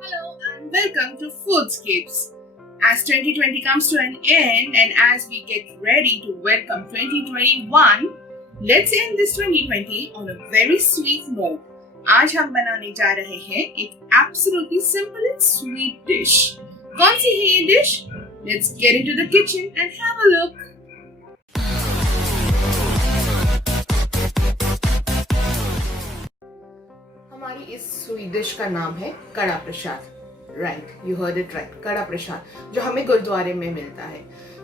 Hello and welcome to Foodscapes. As 2020 comes to an end and as we get ready to welcome 2021, let's end this 2020 on a very sweet note. आज हम बनाने जा रहे हैं एक absolutely simple and sweet dish. कौन सी है ये dish? Let's get into the kitchen and have a look. हमारी इस स्वीट डिश का नाम है Kada Prasad. Right, you heard it right, Kada Prasad, जो हमें गुरुद्वारे में मिलता है.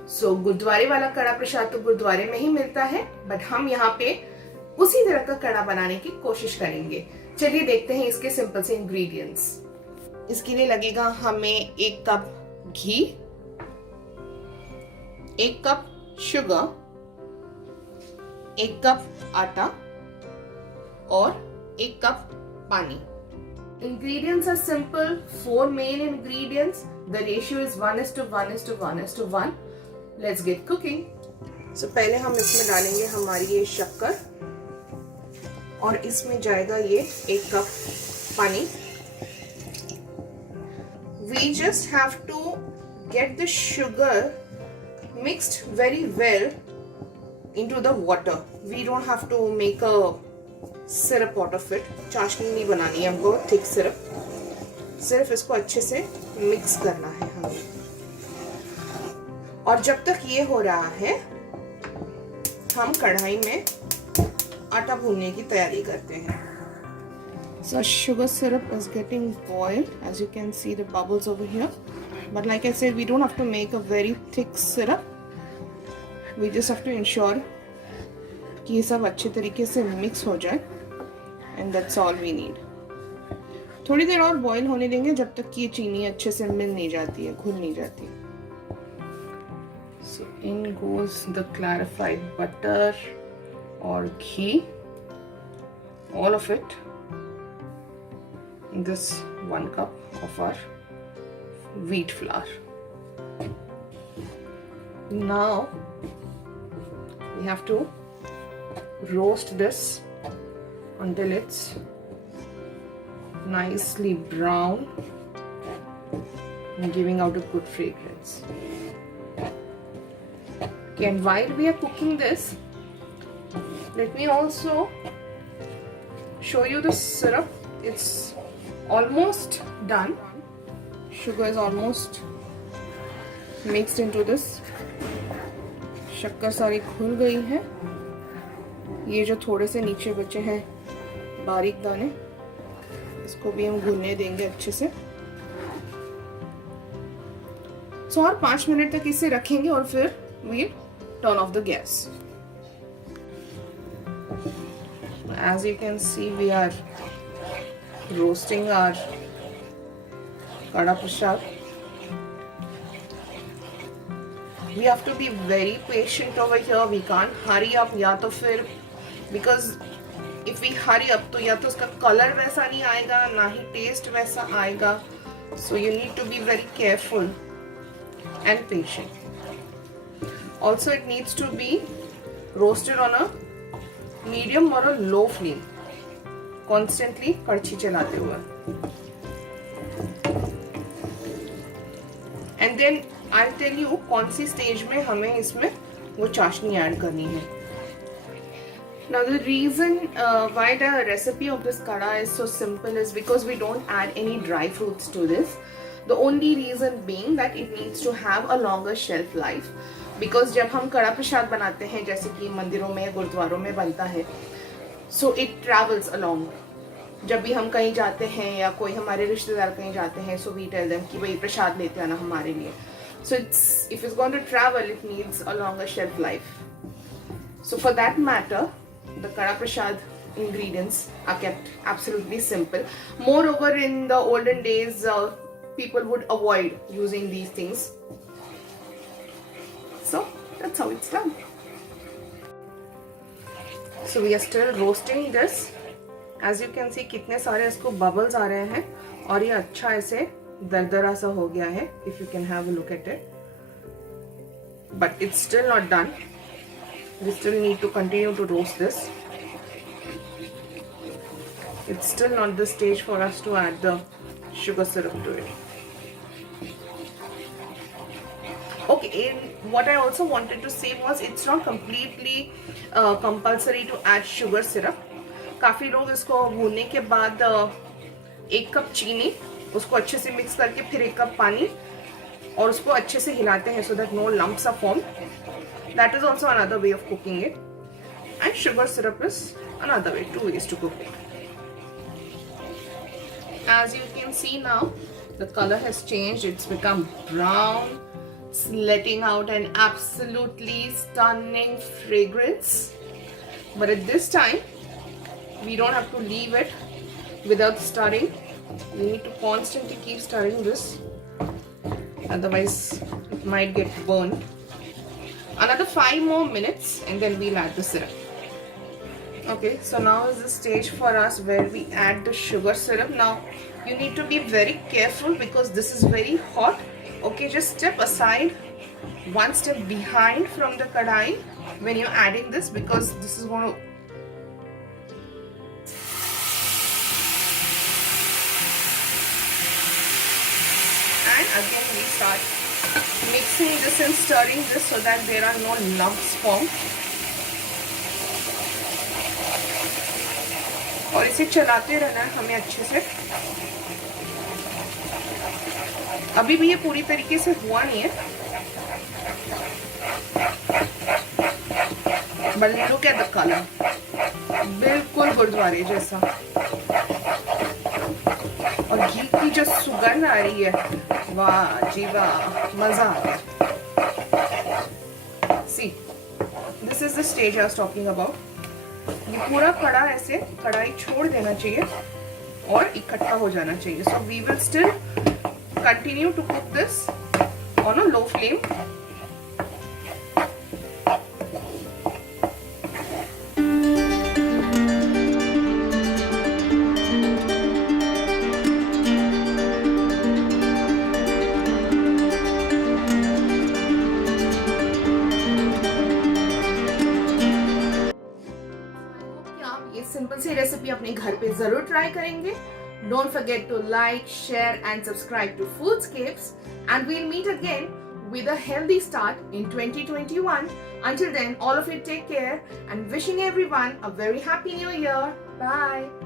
सो गुरुद्वारे वाला कड़ा प्रसाद तो गुरुद्वारे में ही मिलता है, बट हम यहाँ पे उसी तरह का कड़ा बनाने की कोशिश करेंगे. चलिए देखते हैं इसके सिंपल से इंग्रेडिएंट्स. इसके लिए लगेगा हमें 1 कप घी, 1 कप शुगर, 1 कप आटा और 1 cup pani. Ingredients are simple. 4 main ingredients. The ratio is 1:1:1:1:1. Let's get cooking. So पहले हम इसमें डालेंगे हमारी ये शक्कर और इसमें जाएगा ये 1 कप पानी. We just have to get the sugar mixed very well into the water. We don't have to make a syrup out of it. चाशनी नहीं बनानी है हमको, थिक सिरप. सिर्फ इसको अच्छे से मिक्स करना है हमें. और जब तक ये हो रहा है हम कढ़ाई में आटा भूनने की तैयारी करते हैं. So sugar syrup is getting boiled. As you can see the bubbles over here. But like I said, we don't have to make a very thick syrup. We just have to ensure कि ये सब अच्छे तरीके से mix हो जाए. And that's all we need. थोड़ी देर और बॉईल होने देंगे जब तक कि ये चीनी अच्छे से मिल नहीं जाती है, घुल नहीं जाती. So in goes the clarified butter और ghee, all of it in this 1 cup of our wheat flour. Now we have to roast this until it's nicely brown and giving out a good fragrance. Okay, and while we are cooking this, let me also show you the syrup. It's almost done. Sugar is almost mixed into this. शक्कर सारी घुल गई है. ये जो थोड़े से नीचे बचे हैं बारीक दाने, इसको भी हम भूनने देंगे अच्छे से. सो और 5 मिनट तक इसे रखेंगे और फिर we turn off the gas. As you can see we are roasting our kada prasad. We have to be very patient over here. We can't hurry up. या तो फिर because if we hurry up तो या तो उसका कलर वैसा नहीं आएगा, ना ही टेस्ट वैसा आएगा. So you need to be very careful and patient. Also it needs to be roasted on a medium or a low flame. Constantly कड़छी चलाते हुए. And then I'll tell you कौन सी स्टेज में हमें इसमें वो चाशनी ऐड करनी है. Now the reason why the recipe of this kada is so simple is because we don't add any dry fruits to this. The only reason being that it needs to have a longer shelf life. Because जब हम कड़ा प्रसाद बनाते हैं, जैसे कि मंदिरों में या गुरुद्वारों में बनता है, so it travels along. जब भी हम कहीं जाते हैं या कोई हमारे रिश्तेदार कहीं जाते हैं, so we tell them कि भाई प्रसाद लेते आना हमारे लिए. So if it's going to travel, it needs a longer shelf life. So for that matter, the kada prasad ingredients are kept absolutely simple. Moreover, in the olden days, people would avoid using these things. So that's how it's done. So we are still roasting this. As you can see, कितने सारे इसको bubbles आ रहे हैं और ये अच्छा ऐसे दरदरा सा हो गया है. If you can have a look at it. But it's still not done. We still need to continue to roast this. It's still not the stage for us to add the sugar syrup to it. Okay, and what I also wanted to say was it's not completely compulsory to add sugar syrup. काफ़ी लोग इसको भूनने के बाद 1 cup चीनी उसको अच्छे से मिक्स करके फिर 1 कप पानी और उसको अच्छे से हिलाते हैं so that no lumps are formed. That is also another way of cooking it. And sugar syrup is another way, 2 ways to cook it. As you can see now, the color has changed. It's become brown. It's letting out an absolutely stunning fragrance. But at this time, we don't have to leave it without stirring. We need to constantly keep stirring this. Otherwise, it might get burned. Another 5 more minutes and then we'll add the syrup. Okay, so now is the stage for us where we add the sugar syrup. Now, you need to be very careful because this is very hot. Okay, just step aside, 1 step behind from the kadai when you're adding this because this is going to and again we start mixing this and stirring this so that there are no lumps formed. और इसे चलाते रहना है हमें अच्छे से. अभी भी ये पूरी तरीके से हुआ नहीं है. But look at the color. बिल्कुल गुरुद्वारे जैसा. और घी की जो सुगंध आ रही है, वाह जी वाह, मजा आ गया. See, this is the stage I was talking about. ये पूरा कड़ा ऐसे कढ़ाई छोड़ देना चाहिए और इकट्ठा हो जाना चाहिए. So we will still continue to cook this on a low flame. Simple सी रेसिपी अपने घर पे जरूर ट्राई करेंगे. Don't forget to like, share and subscribe to Foodscapes and we'll meet again with a healthy start in 2021. Until then, all of you take care and wishing everyone a very happy new year. Bye.